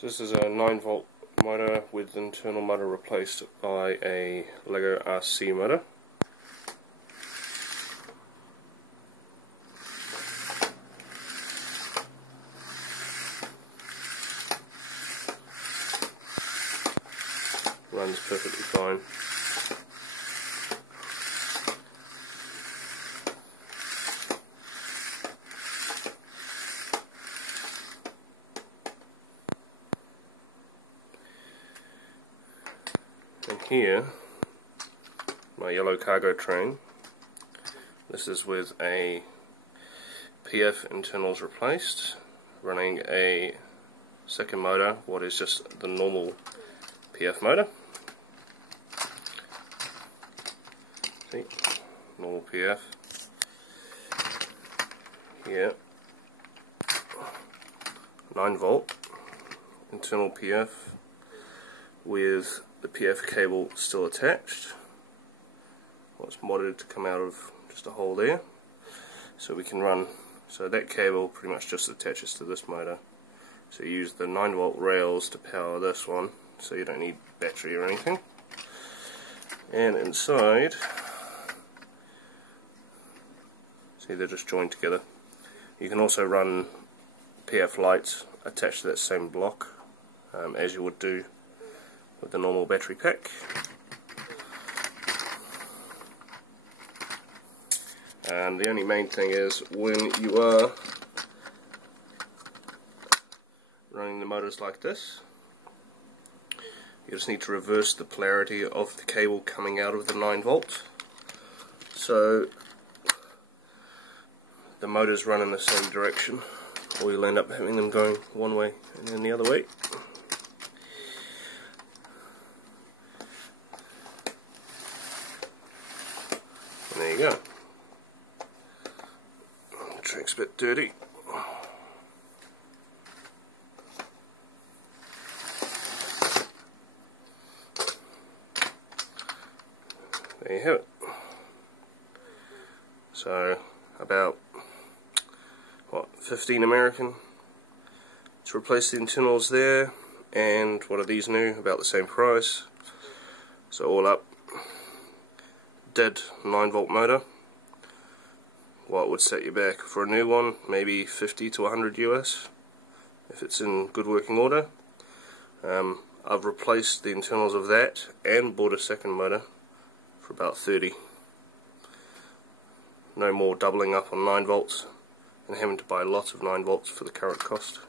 So this is a 9 volt motor with internal motor replaced by a Lego RC motor. Runs perfectly fine. And here, my yellow cargo train. This is with a PF internals replaced, running a second motor, what is just the normal PF motor. See, normal PF. Here, 9 volt internal PF with the PF cable still attached. Well, it's modded to come out of just a hole there, so we can run. So that cable pretty much just attaches to this motor. So you use the 9 volt rails to power this one, so you don't need battery or anything. And inside, see, they're just joined together. You can also run PF lights attached to that same block, as you would do with the normal battery pack. And the only main thing is, when you are running the motors like this, you just need to reverse the polarity of the cable coming out of the 9 volt. So the motors run in the same direction, or you'll end up having them going one way and then the other way. And there you go. The track's a bit dirty. There you have it. So about, what, 15 American to replace the internals there, and what are these new? About the same price. So all up, dead 9 volt motor. What would set you back for a new one? Maybe 50 to 100 US if it's in good working order. I've replaced the internals of that and bought a second motor for about 30. No more doubling up on 9 volts and having to buy lots of 9 volts for the current cost.